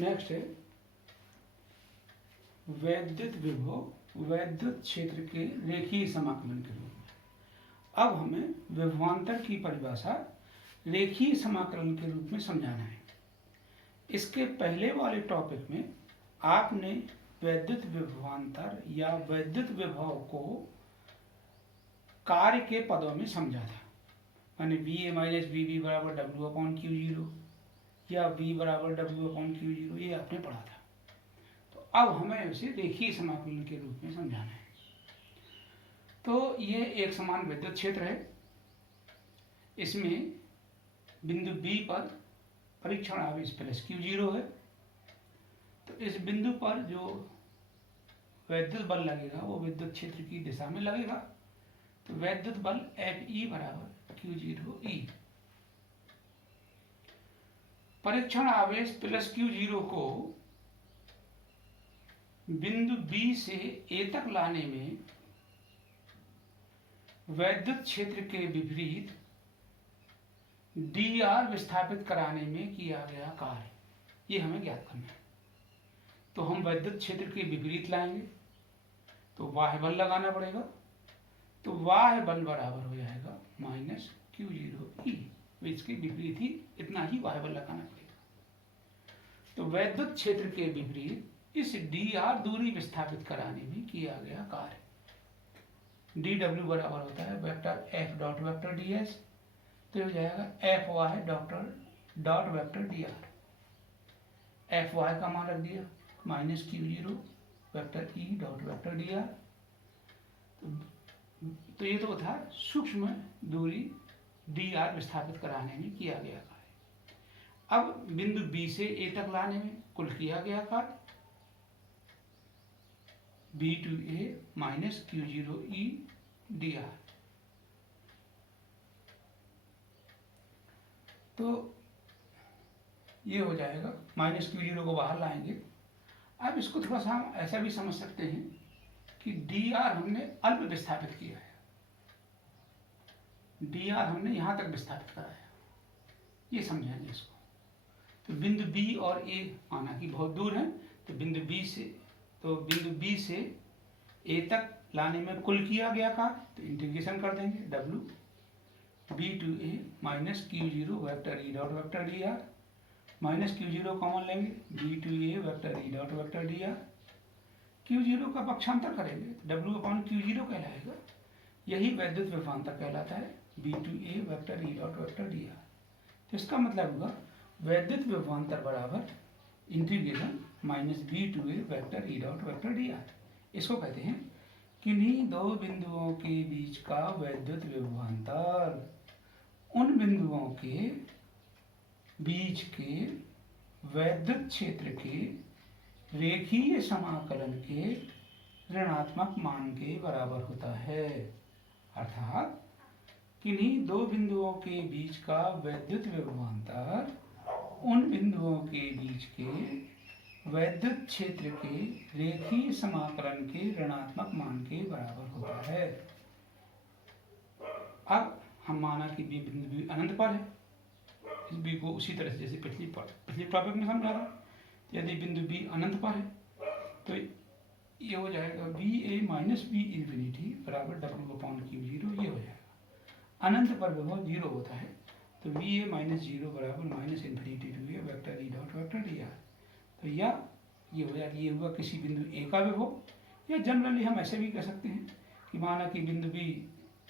Next है वैद्युत विभव वैद्युत क्षेत्र के रेखीय समाकलन के रूप में। अब हमें विभवांतर की परिभाषा रेखीय समाकलन के रूप में समझाना है। इसके पहले वाले टॉपिक में आपने वैद्युत विभवांतर या वैद्युत विभव को कार्य के पदों में समझा था। यानी VA माइनस VB बराबर W/Q0 या V बराबर W/Q0, ये आपने पढ़ा था। तो अब हमें उसे रेखीय समाकलन के रूप में समझाना है। तो ये एक समान विद्युत क्षेत्र है। इसमें बिंदु B पर परीक्षण आवेश प्लस Q0 है। तो इस बिंदु पर जो वैद्युत बल लगेगा वो विद्युत क्षेत्र की दिशा में लगेगा। तो वैद्युत बल FE बराबर Q0E। परीक्षण आवेश प्लस Q0 को बिंदु B से A तक लाने में वैद्युत क्षेत्र के विपरीत dr विस्थापित कराने में किया गया कार्य, ये हमें ज्ञात करना है। तो हम वैद्युत क्षेत्र के विपरीत लाएंगे तो बाह्य बल लगाना पड़ेगा। तो बाह्य बल बराबर हो जाएगा माइनस Q0E। इसके विपरीत ही इतना ही बाह्य बल लगाना पड़ेगा। तो वैद्युत क्षेत्र के विपरीत इस dr दूरी विस्थापित कराने में किया गया कार्य dw बराबर होता है vector F dot vector ds। तो हो जाएगा Fy dot vector dr। Fy का मान रख दिया minus Q0 vector E dot vector dr। तो ये तो था सूक्ष्म दूरी dr विस्थापित कराने में किया गया कार्य। अब बिंदु B से A तक लाने में कुल किया गया कार्य B to A minus Q0E dr। तो ये हो जाएगा, माइनस Q0 को बाहर लाएंगे। अब इसको थोड़ा सा हम ऐसा भी समझ सकते हैं कि dr हमने अल्प विस्थापित किया है, dr हमने यहाँ तक विस्थापित कराया, ये समझेंगे इसको। तो बिंदु B और A माना कि बहुत दूर है। तो बिंदु B से A तक लाने में कुल किया गया कार्य, तो इंटीग्रेशन कर देंगे W B to A minus Q0 vector E dot vector dr। Minus Q0 common लेंगे B to A vector E dot vector dr। Q0 का पक्षांतर करेंगे तो W/Q0 कहलाएगा। यही वैद्युत विभवांतर कहलाता है B to A vector E dot vector dr। तो इसका मतलब होगा वैद्युत विभवांतर बराबर integration minus B to A vector E dot vector dr। इसको कहते हैं किन्हीं दो बिंदुओं के बीच का वैद्युत विभवांतर उन बिंदुओं के बीच के वैद्युत क्षेत्र के रेखीय समाकलन के ऋणात्मक मान के बराबर होता है। अर्थात किन्हीं दो बिंदुओं के बीच का वैद्युत विभवांतर उन बिंदुओं के बीच के वैद्युत क्षेत्र के रेखीय समाकलन के ऋणात्मक मान के बराबर होता है। अब हम माना कि B बिंदु B अनंत पर है। इस B को उसी तरह से जैसे पिछली टॉपिक में समझा था। यदि बिंदु B अनंत पर है तो ये हो जाएगा VA माइनस V इंफिनिटी बराबर W/Q0, ये हो जाएगा। अनंत पर विभव 0 होता है तो VA माइनस 0 बराबर minus infinity to A vector E dot vector dr। तो या ये हो जाएगा, ये हुआ किसी बिंदु A का विभव, या जनरली हम ऐसे भी कह सकते हैं कि माना कि बिंदु B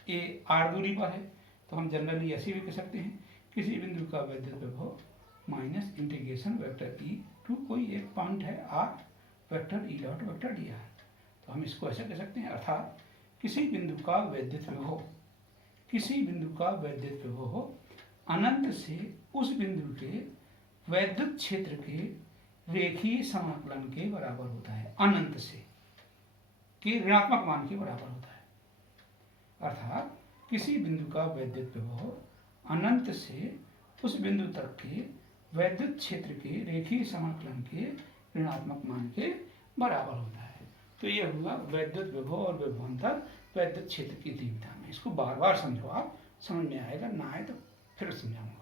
A r दूरी पर है तो हम जनरली ऐसे भी कह सकते हैं किसी बिंदु का वैद्युत विभव minus integration vector E to कोई एक पॉइंट है r vector E dot vector dr। तो हम इसको ऐसे कह सकते हैं। अर्थात किसी बिंदु का वैद्युत विभव अनंत से उस बिंदु के वैद्युत क्षेत्र के रेखीय समाकलन के बराबर होता है, अनंत से के ऋणात्मक मान के बराबर होता है। अर्थात किसी बिंदु का वैद्युत विभव अनंत से उस बिंदु तक के वैद्युत क्षेत्र के रेखीय समाकलन के ऋणात्मक मान के बराबर होता है। तो यह हुआ वैद्युत विभव और विभवांतर वैद्युत क्षेत्र की तीव्रता में। इसको बार बार समझो, आप समझ में आएगा, ना आए तो फिर समझाऊंगा।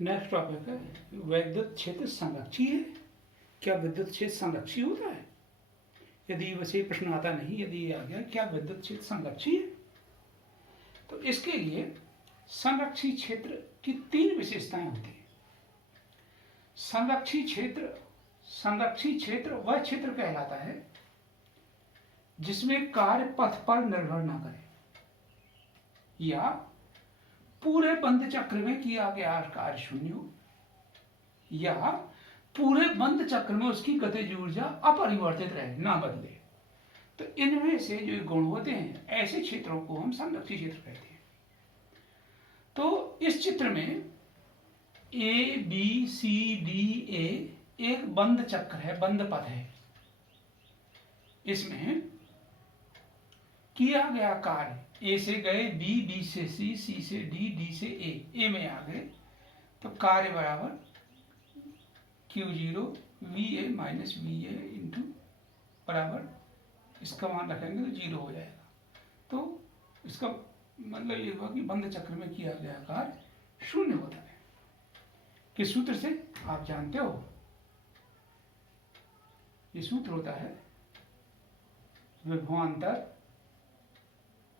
नेक्स्ट टॉपिक है वैद्युत क्षेत्र संरक्षी है। क्या विद्युत क्षेत्र संरक्षी होता है? यदि वैसे प्रश्न आता नहीं, यदि ये आ गया क्या विद्युत क्षेत्र संरक्षी है, तो इसके लिए संरक्षी क्षेत्र की 3 विशेषताएं होती हैं। संरक्षी क्षेत्र वह क्षेत्र कहलाता है जिसमें कार्य पथ पर निर्भर न करे या पूरे बंद चक्र में किया गया कार्य शून्य हो या पूरे बंद चक्र में उसकी गतिज ऊर्जा अपरिवर्तित रहे, ना बदले। तो इनमें से जो गुण होते हैं, ऐसे क्षेत्रों को हम संरक्षी क्षेत्र कहते हैं। तो इस चित्र में A B C D A एक बंद चक्र है, बंद पथ है। इसमें किया गया कार्य ए से गए बी, बी से सी, सी से डी, डी से ए में आ गए, तो कार्य बराबर Q0 VA minus VA into बराबर, इसका मान रखेंगे तो 0 हो जाएगा। तो इसका मतलब ये हुआ कि बंद चक्र में किया गया कार्य शून्य होता है। किस सूत्र से आप जानते हो? ये सूत्र होता है विभवांतर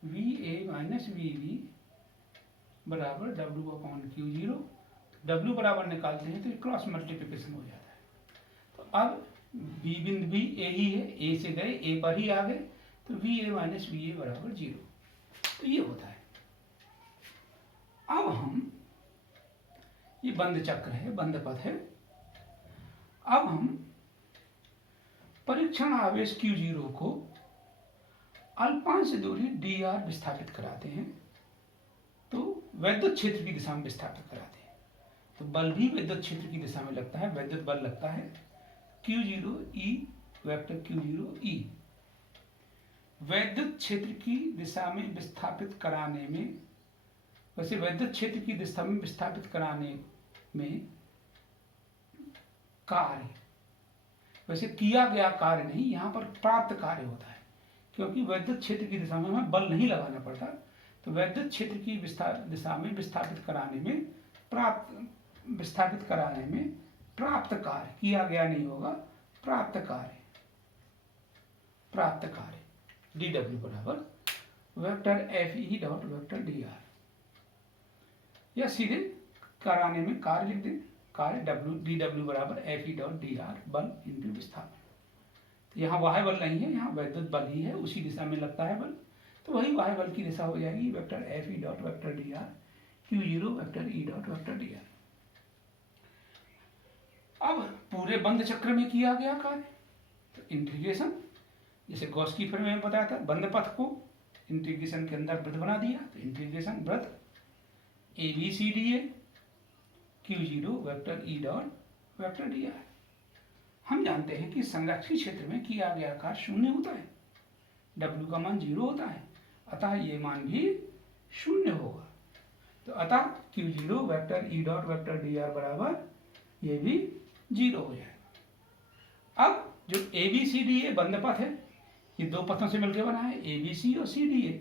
VA माइनस VB बराबर W/Q0। W बराबर निकालते हैं तो क्रॉस मल्टीप्लिकेशन हो जाता है। तो अब B बिंदु भी A ही है, A से गए A पर ही आ गए, तो VA माइनस VA बराबर 0। तो ये होता है। अब हम, ये बंद चक्र है, बंद पथ है। अब हम परीक्षण आवेश Q0 को अल्पांश दूरी dr विस्थापित कराते हैं, तो वैद्युत क्षेत्र की दिशा में विस्थापित कराते हैं। तो बल भी विद्युत क्षेत्र की दिशा में लगता है, वैद्युत बल लगता है Q0 E vector Q0 E। वैद्युत क्षेत्र की दिशा में विस्थापित कराने में, वैसे वैद्युत क्षेत्र की दिशा में विस्थापित कराने में कार्य, वैसे किया गया कार्य नहीं, यहाँ पर प्राप्त कार्य होता है, क्योंकि वैद्युत क्षेत्र की दिशा में हमें बल नहीं लगाना पड़ता। तो वैद्युत क्षेत्र की दिशा में विस्थापित कराने में प्राप्त कार्य, किया गया नहीं होगा, प्राप्त कार्य dw बराबर vector FE dot vector dr, या सीधे कराने में कार्य लिख दें, कार्य dw बराबर FE डॉट dr बल इंटू विस्थापन। तो यहाँ बाह्य बल नहीं है, यहाँ वैद्युत बल ही है, उसी दिशा में लगता है बल, तो वही बाह्य बल की दिशा हो जाएगी vector FE dot vector dr Q0 vector E dot vector dr। अब पूरे बंद चक्र में किया गया कार्य, तो इंटीग्रेशन, जैसे गॉस की फिर में बताया था, बंद पथ को इंटीग्रेशन के अंदर वृत्त बना दिया, तो इंटीग्रेशन वृत्त ABCDA Q0 vector E dot vector dr। हम जानते हैं कि संरक्षी क्षेत्र में किया गया कार्य शून्य होता है, W का मान 0 होता है, अतः ये मान भी शून्य होगा। तो अतः Q0 vector E dot vector dr बराबर ये भी 0 हो जाएगा। अब जो ABCDA बंद पथ है, ये दो पथों से मिलकर बना है, ABC और CDA।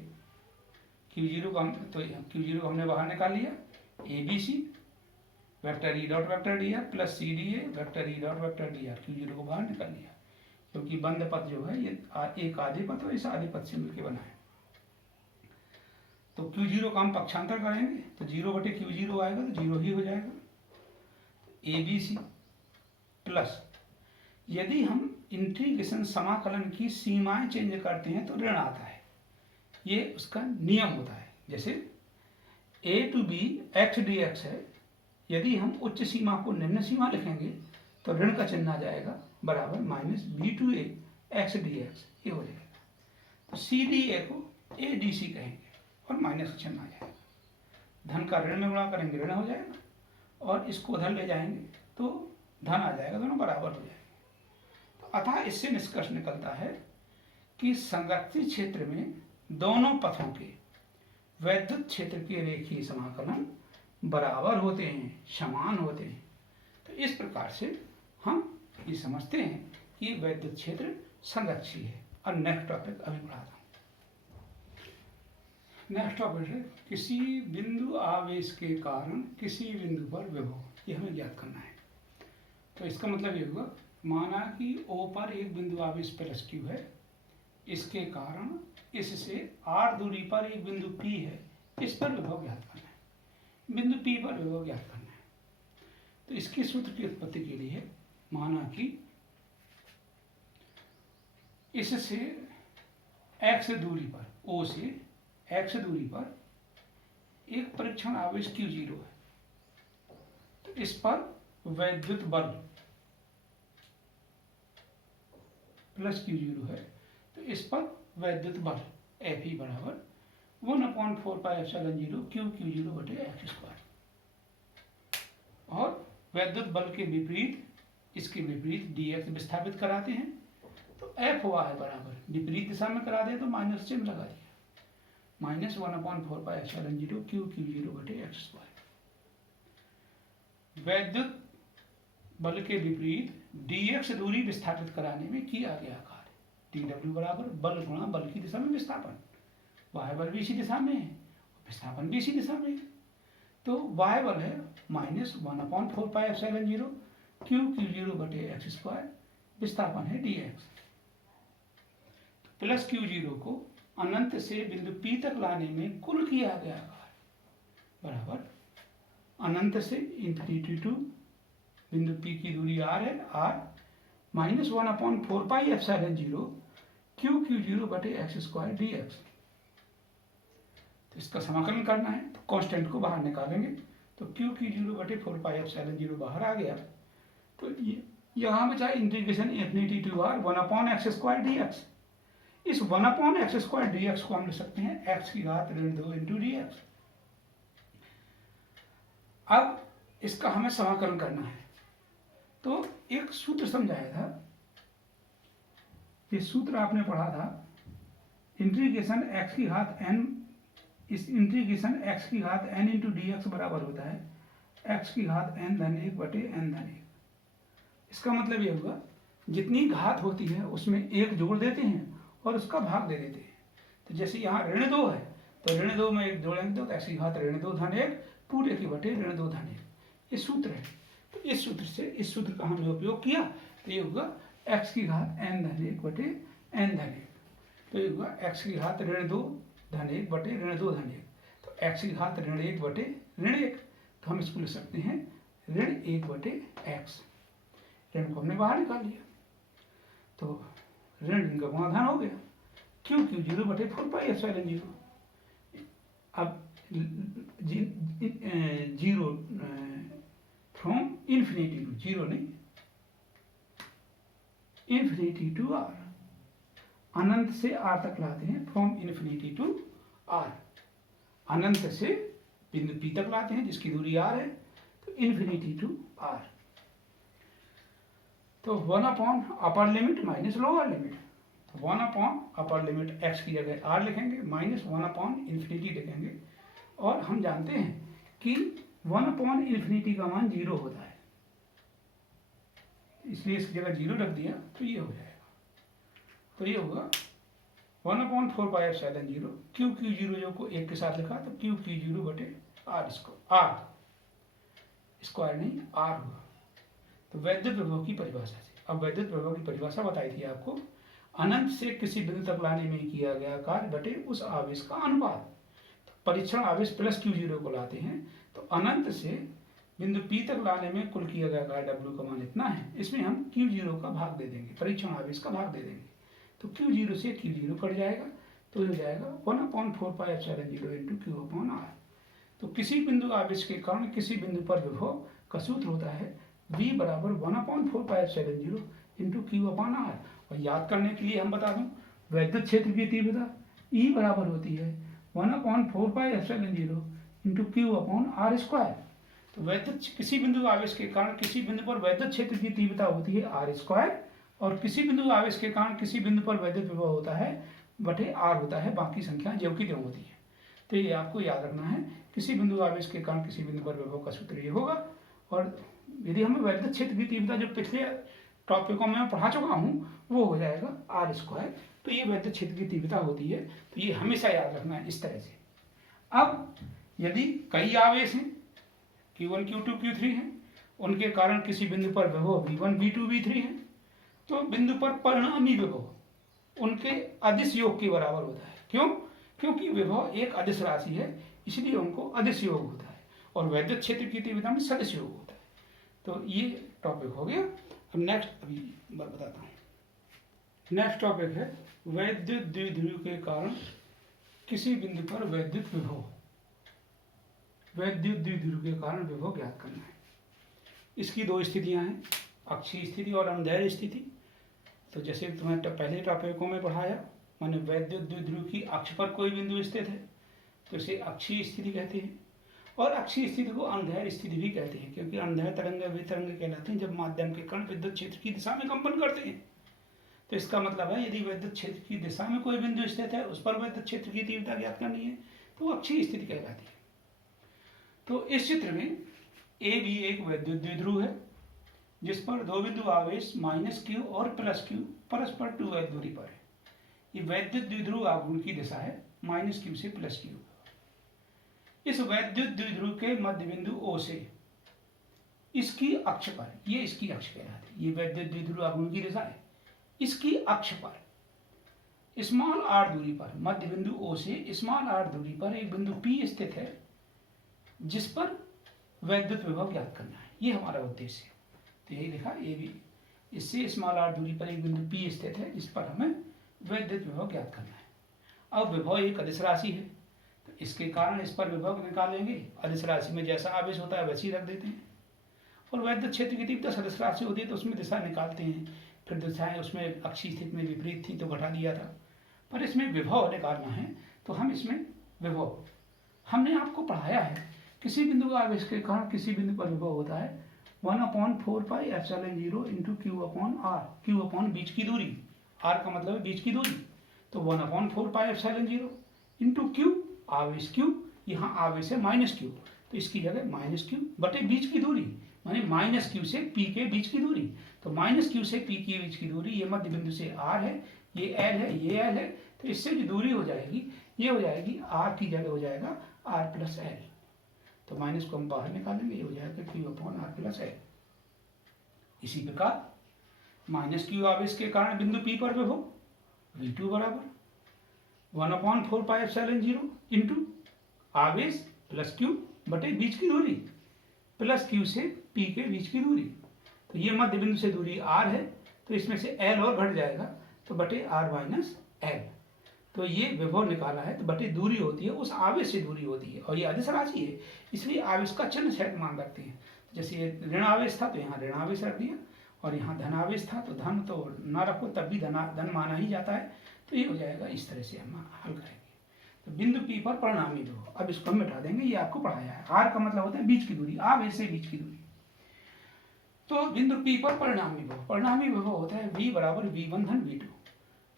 Q0 को हमने बाहर निकाल लिया, ABC vector E dot vector dr plus CDA vector E dot vector dr, Q0 को बाहर निकाल लिया, क्योंकि बंद पथ जो है ये एक आधे पथ और इस आधे पथ से मिलकर बना है। तो Q0 का हम पक्षांतर करेंगे तो 0/Q0 आएगा, तो 0 ही हो जाएगा। ABC प्लस, यदि हम इंटीग्रेशन समाकलन की सीमाएं चेंज करते हैं तो ऋण आता है, ये उसका नियम होता है। जैसे A to B x dx है, यदि हम उच्च सीमा को निम्न सीमा लिखेंगे तो ऋण का चिन्ह आ जाएगा बराबर minus B to A x dx, ये हो जाएगा। तो CDA को ADC कहेंगे और माइनस का चिन्ह आ जाएगा, धन का ऋण में गुणा करेंगे ऋण हो जाएगा, और इसको उधर ले जाएंगे तो धन आ जाएगा, दोनों बराबर हो जाएंगे। तो अतः इससे निष्कर्ष निकलता है कि संरक्षित क्षेत्र में दोनों पथों के वैद्युत क्षेत्र के रेखीय समाकलन बराबर होते हैं, समान होते हैं। तो इस प्रकार से हम ये समझते हैं कि वैद्युत क्षेत्र संरक्षी है। और नेक्स्ट टॉपिक अभी पढ़ाता हूँ। नेक्स्ट टॉपिक है किसी बिंदु आवेश के कारण किसी बिंदु पर विभव, ये हमें ज्ञात करना है। तो इसका मतलब ये होगा, माना कि O पर एक बिंदु आवेश प्लस Q है, इसके कारण इससे R दूरी पर एक बिंदु P है, इस पर विभव ज्ञात करना है, बिंदु P पर विभव ज्ञात करना है। तो इसके सूत्र की उत्पत्ति के लिए माना कि इससे x दूरी पर, O से x दूरी पर एक परीक्षण आवेश Q0 है, तो इस पर वैद्युत बल प्लस Q0 है, तो इस पर वैद्युत बल Fe बराबर 1/4πε0 Q0/x²। और वैद्युत बल के विपरीत, इसके विपरीत dx विस्थापित कराते हैं, तो Fy बराबर विपरीत दिशा में करा दे तो माइनस चिन्ह लगा दिया, -1/4πε0 Q0/x²। वैद्युत बल के विपरीत dx दूरी विस्थापित कराने में किया गया कार्य dw बराबर बल गुणा बल की दिशा में विस्थापन, y बल भी इसी दिशा में है, विस्थापन भी इसी दिशा में है, तो y बल है -1/4πε0 Q0/x², विस्थापन है dx। प्लस Q0 को अनंत से बिंदु P तक लाने में कुल किया गया कार्य बराबर अनंत से इंफिनिटी टू बिंदु P की दूरी r है, r -1/4πε0 Q0/x² dx। तो इसका समाकलन करना है, तो कांस्टेंट को बाहर निकालेंगे, तो Q0/4πε0 बाहर आ गया, तो यहाँ बचा integration infinity to r 1/x² dx। इस 1/x² dx को हम लिख सकते हैं x⁻2 × dx। अब इसका हमें समाकलन करना है, तो एक सूत्र समझाया था, ये सूत्र आपने पढ़ा था, इंटीग्रेशन x⁻n, इस इंटीग्रेशन x⁻n × dx बराबर होता है x⁻n⁴ इसका मतलब ये होगा, जितनी घात होती है उसमें एक जोड़ देते हैं और उसका भाग दे देते हैं। तो जैसे यहाँ ऋण 2 है, तो ऋण 2 में एक जोड़ेंगे तो x⁻2 पूरे की बटे ऋण 2 1, ये सूत्र है। तो इस सूत्र से, इस सूत्र का हमने उपयोग किया, तो ये होगा x⁻n⁴ बटे n⁴, तो ये होगा x⁻2 बटे ऋण 2 1, तो x⁻1 बटे ऋण 1, तो हम इसको लिख सकते हैं ऋण 1/x। ऋण को हमने बाहर निकाल लिया, तो ऋण का गुणाधान हो गया Q0/4πε0। अब 0 फ्रॉम इन्फिनिटी टू, 0 नहीं, इन्फिनिटी टू r, अनंत से r तक लाते हैं, फ्रॉम इन्फिनिटी टू r, अनंत से बिंदु P तक लाते हैं जिसकी दूरी r है, तो इन्फिनिटी टू r, तो 1/अपर लिमिट माइनस लोअर लिमिट, तो 1/अपर लिमिट x की जगह r लिखेंगे, -1/∞ लिखेंगे, और हम जानते हैं कि 1/∞ का मान 0 होता है, इसलिए इसकी जगह 0 रख दिया, तो ये हो जाएगा, तो ये होगा 1/4πε0 Q0 को 1 के साथ लिखा, तो Q0/r स्क्वायर नहीं r होगा। तो वैद्युत विभव की परिभाषा से, अब वैद्युत विभव की परिभाषा बताई थी आपको, अनंत से किसी बिंदु तक लाने में किया गया कार्य बटे उस आवेश का अनुपात। तो परीक्षण आवेश प्लस Q0 को लाते हैं, तो अनंत से बिंदु P तक लाने में कुल किया गया कार्य W का मान इतना है, इसमें हम Q0 का भाग दे देंगे, परीक्षण आवेश का भाग दे देंगे, तो Q0 से Q0 कट जाएगा, तो हो जाएगा 1/4πε0 × Q/r। तो किसी बिंदु आवेश के कारण किसी बिंदु पर विभव का सूत्र होता है V बराबर 1/4πε0 × Q/r। और याद करने के लिए हम बता दूं, वैद्युत क्षेत्र की तीव्रता E बराबर होती है 1/4πε0 × Q/r²। तो वैद्युत किसी बिंदु आवेश के कारण किसी बिंदु पर वैद्युत क्षेत्र की तीव्रता होती है r², और किसी बिंदु आवेश के कारण किसी बिंदु पर वैद्युत विभव होता है बटे r होता है, बाकी संख्या ज्यों की त्यों होती है। तो ये आपको याद रखना है, किसी बिंदु आवेश के कारण किसी बिंदु पर विभव का सूत्र ये होगा। और यदि हमें वैद्युत क्षेत्र की तीव्रता जो पिछले टॉपिकों में पढ़ा चुका हूँ वो हो जाएगा r², तो ये वैद्युत क्षेत्र की तीव्रता होती है, तो ये हमेशा याद रखना है इस तरह से। अब यदि कई आवेश हैं, Q1 Q2 Q3 हैं, उनके कारण किसी बिंदु पर विभव V1 V2 V3 है, तो बिंदु पर परिणामी विभव उनके अदिश योग के बराबर होता है। क्यों? क्योंकि विभव एक अदिश राशि है, इसलिए उनको अदिश योग होता है, और वैद्युत क्षेत्र की तीव्रता में सदिश योग होता है। तो ये टॉपिक हो गया। अब नेक्स्ट अभी बताता हूँ। नेक्स्ट टॉपिक है वैद्युत द्विध्रुव के कारण किसी बिंदु पर वैद्युत विभव। वैद्युत द्विध्रुव के कारण विभव ज्ञात करना है। इसकी दो स्थितियां हैं, अक्षीय स्थिति और अनुदैर्ध्य स्थिति। तो जैसे तुम्हें पहले टॉपिकों में पढ़ाया, माने वैद्युत द्विध्रुव की अक्ष पर कोई बिंदु स्थित है तो इसे अक्षीय स्थिति कहते हैं, और अक्षीय स्थिति को अनुदैर्ध्य स्थिति भी कहते हैं, क्योंकि अनुदैर्ध्य तरंग वे तरंग कहलाते हैं जब माध्यम के कण विद्युत क्षेत्र की दिशा में कंपन करते हैं। तो इसका मतलब है यदि विद्युत क्षेत्र की दिशा में कोई बिंदु स्थित है, उस पर विद्युत क्षेत्र की तीव्रता ज्ञात करनी है, तो अक्षीय स्थिति कहलाती है। तो इस चित्र में ए भी एक वैद्युत द्विध्रुव है, जिस पर दो बिंदु आवेश -q और +q परस्पर 2l दूरी पर है। ये वैद्युत द्विध्रुव आघूर्ण की दिशा है -q से +q। इस वैद्युत द्विध्रुव के मध्य बिंदु O से इसकी अक्ष पर, ये इसकी अक्ष कहलाती है, ये वैद्युत द्विध्रुव आघूर्ण की दिशा है, इसकी अक्ष पर स्मॉल r दूरी पर, मध्य बिंदु O से स्मॉल r दूरी पर एक बिंदु P स्थित है, जिस पर वैद्युत विभव ज्ञात करना है। ये हमारा उद्देश्य है। तो यही लिखा, ये भी इससे स्मॉल r दूरी पर एक बिंदु P स्थित है, जिस पर हमें वैद्युत विभव ज्ञात करना है। अब विभव एक अदिश राशि है, तो इसके कारण इस पर विभव निकालेंगे। अदिश राशि में जैसा आवेश होता है वैसे ही रख देते हैं, और वैद्युत क्षेत्र की तीव्रता सदिश राशि होती है तो उसमें दिशा निकालते हैं। फिर दिशाएं उसमें अक्षीय स्थिति में विपरीत थी तो घटा दिया था, पर इसमें विभव निकालना है तो हम इसमें विभव, हमने आपको पढ़ाया है किसी बिंदु का आवेश के कारण किसी बिंदु पर विभव होता है 1/4πε0 इंटू Q/r। Q बीच की दूरी, r का मतलब है बीच की दूरी, तो 1/4πε0 इंटू Q, आवेश Q, यहाँ आवेश है -q, तो इसकी जगह -q बटे बीच की दूरी, माने -q से P के बीच की दूरी। तो -q से P के बीच की दूरी, ये मध्य बिंदु से r है, ये l है, ये l है, तो इससे जो दूरी हो जाएगी ये हो जाएगी r की जगह हो जाएगा r + l। तो माइनस को हम बाहर निकालेंगे, ये हो जाएगा Q/r + l। इसी प्रकार -q आवेश के कारण बिंदु P पर विभव V2 बराबर 1/4πε0 इंटू आवेश +q बटे बीच की दूरी +q से P के बीच की दूरी। तो ये मध्य बिंदु से दूरी r है, तो इसमें से l और घट जाएगा, तो बटे r - l। तो ये विभव निकाला है, तो बटे दूरी होती है, उस आवेश से दूरी होती है, और ये अदिश राशि है, इसलिए आवेश का चिन्ह सहित मान रखते हैं। जैसे ये ऋण आवेश था तो यहाँ ऋण आवेश रख दिया, और यहाँ धन आवेश था तो धन तो ना रखो तब भी धन माना ही जाता है। तो ये हो जाएगा, इस तरह से हम हल करेंगे। तो बिंदु P पर परिणामी विभव, अब इसको हम मिटा देंगे, ये आपको पढ़ाया है। r का मतलब होता है बीच की दूरी, आवेश से बीच की दूरी। तो बिंदु P पर परिणामी विभव, परिणामी विभव होता है V बराबर V1 धन V2।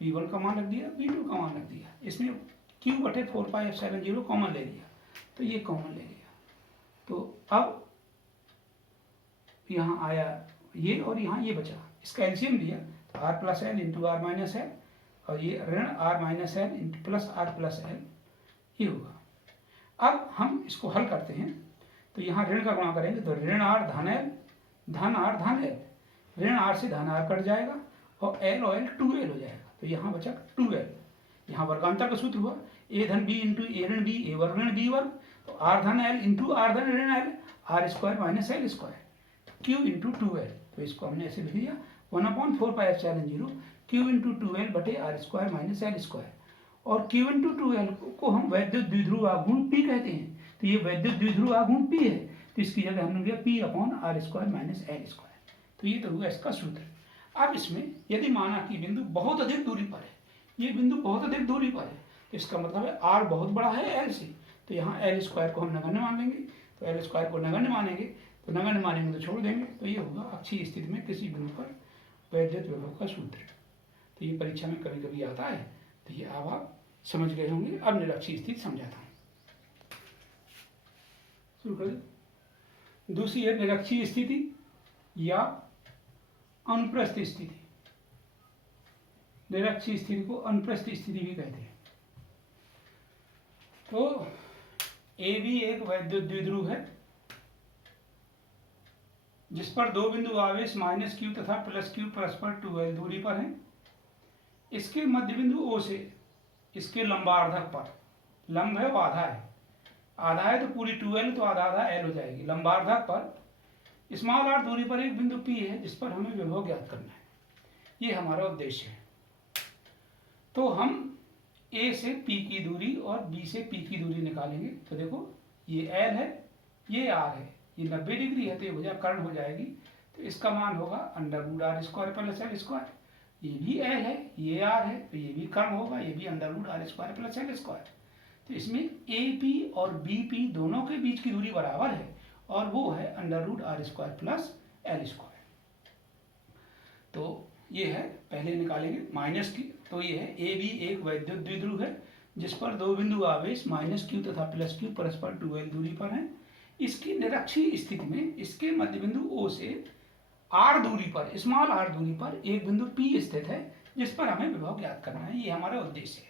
V1 का मान रख दिया, V2 का मान रख दिया, इसमें Q/4πε0 कॉमन ले लिया, तो ये कॉमन ले लिया। तो अब यहाँ आया ये और यहाँ ये बचा, इसका एलसीएम लिया तो r + l into r - l, और ये ऋण r - l into plus r + l, ये होगा। अब हम इसको हल करते हैं, तो यहाँ ऋण का गुणा करेंगे तो ऋण r धन l, धन r धन l, ऋण r से धन r कट जाएगा, और l और l 2l हो जाएगा, तो यहाँ बचा 2l। यहाँ वर्गांतर का सूत्र हुआ a धन b इंटू a ऋण b, a वर्ग ऋण b वर्ग, तो r धन l इंटू r धन ऋण l, r² - l², q into 2l। तो इसको हमने ऐसे लिख दिया 1/4πε0 q इंटू 2l बटे r² - l²। और q इंटू 2l को हम वैद्युत द्विध्रुव आघूर्ण P कहते हैं, तो ये वैद्युत द्विध्रुव आघूर्ण P है, तो इसकी जगह हमने लिया P/r² - l²। तो ये तो हुआ इसका सूत्र। अब इसमें यदि माना कि बिंदु बहुत अधिक दूरी पर है, ये बिंदु बहुत अधिक दूरी पर है, तो इसका मतलब है r बहुत बड़ा है l से, तो यहाँ l² को हम नगण्य मान लेंगे। तो l² को नगण्य मानेंगे, तो नगण्य मानेंगे तो छोड़ देंगे, तो ये होगा अक्षीय स्थिति में किसी बिंदु पर वैद्युत विभव का सूत्र। तो ये परीक्षा में कभी कभी आता है, तो ये अब आप समझ गए होंगे। अब निरक्षीय स्थिति समझाता हूँ, शुरू कर। दूसरी है निरक्षीय स्थिति या अनुप्रस्थ स्थिति। निरक्षीय स्थिति को अनुप्रस्थ स्थिति भी कहते हैं। तो ए बी एक वैद्युत द्विध्रुव है जिस पर दो बिंदु आवेश -q तथा +q परस्पर 2l दूरी पर हैं। इसके मध्य बिंदु O से इसके लंबार्धक पर, लंब है वो आधा है, आधा है तो पूरी 2l तो आधा आधा l हो जाएगी। लंबार्धक पर स्मॉल r दूरी पर एक बिंदु P है जिस पर हमें विभव ज्ञात करना है। ये हमारा उद्देश्य है। तो हम A से P की दूरी और B से P की दूरी निकालेंगे। तो देखो ये L है, ये R है, ये 90 डिग्री है तो ये भुजा कर्ण हो जाएगी। तो इसका मान होगा √r² प्लस l²। ये भी L है, ये R है तो ये भी कर्ण होगा, ये भी √r² प्लस l²। तो इसमें AP और BP दोनों के बीच की दूरी बराबर है और वो है √r² प्लस l²। तो ये है, पहले निकालेंगे माइनस की। तो ये है AB एक वैद्युत द्विध्रुव है जिस पर दो बिंदु आवेश -q तथा +q परस्पर 2l दूरी पर हैं। इसकी निरक्षीय स्थिति में इसके मध्य बिंदु O से r दूरी पर, स्मॉल r दूरी पर एक बिंदु P स्थित है जिस पर हमें विभव ज्ञात करना है। ये हमारा उद्देश्य है।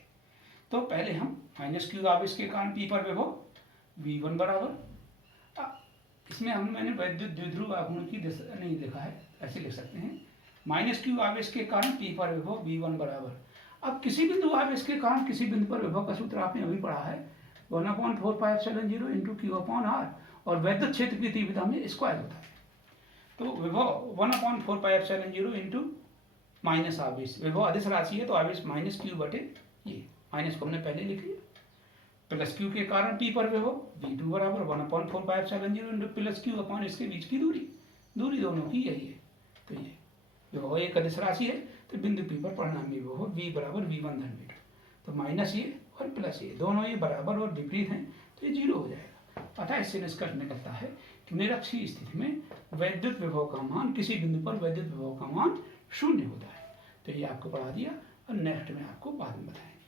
तो पहले हम -q आवेश के कारण P पर विभव V1 बराबर, इसमें मैंने वैद्युत द्विध्रुव आघूर्ण की दिशा नहीं लिखा है, ऐसे लिख सकते हैं। -q आवेश के कारण P पर विभव V1 बराबर। अब किसी बिंदु आवेश के कारण किसी बिंदु पर विभव का सूत्र आपने अभी पढ़ा है, 1/4πε0 × q/r, और वैद्युत क्षेत्र की तीव्रता में स्क्वायर होता है। तो विभव 1/4πε0 × माइनस आवेश, विभव अदिश राशि है तो आवेश -q बटे ये, माइनस को हमने पहले लिख लिया, प्लस q के कारण P पर विभव V2 बराबर 1/4πε0 × +q/ इसके बीच की दूरी, दूरी दोनों की यही है। तो ये विभव एक अदिश राशि है तो बिंदु P पर परिणामी विभव V बराबर V1 धन V2। तो माइनस ये और प्लस ये दोनों ये बराबर और विपरीत हैं तो ये 0 हो जाएगा। अतः इससे निष्कर्ष निकलता है कि निरक्षीय स्थिति में वैद्युत विभव का मान, किसी बिंदु पर वैद्युत विभव का मान 0 होता है। तो ये आपको पढ़ा दिया और नेक्स्ट में आपको बाद में बताएंगे।